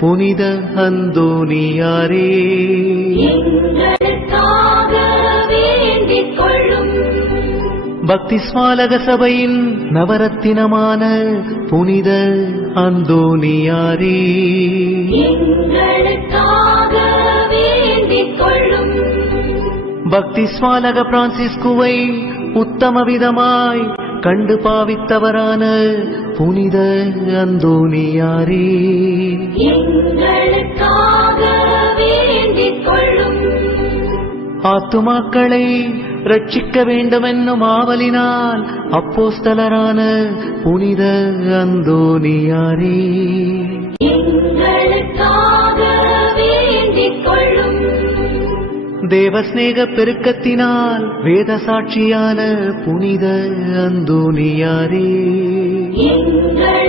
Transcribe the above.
புனித அந்தோனியாரே, எங்களுக்காக வேண்டிக் கொள்ளும். பக்தி ஸ்மாலக சபையின் நவரத்தினமான புனித அந்தோனியாரே, எங்களுக்காக வேண்டிக் கொள்ளும். பக்தி ஸ்மாலக பிரான்சிஸ்குவை உத்தம விதமாய் கண்டு பாவித்தவரான புனித அந்தோனியாரே, எங்களுக்காக வேண்டிக் கொள்ளும். ஆத்துமாக்களை ரட்சிக்க வேண்டுமென்னும் ஆவலினால் அப்போஸ்தலரான புனித அந்தோனியாரே, எங்களுக்காக வேண்டிக் கொள்ளும். தேவஸ்நேக பெருக்கத்தினால் வேத சாட்சியான புனித அந்தோனியாரே, எங்களுக்காக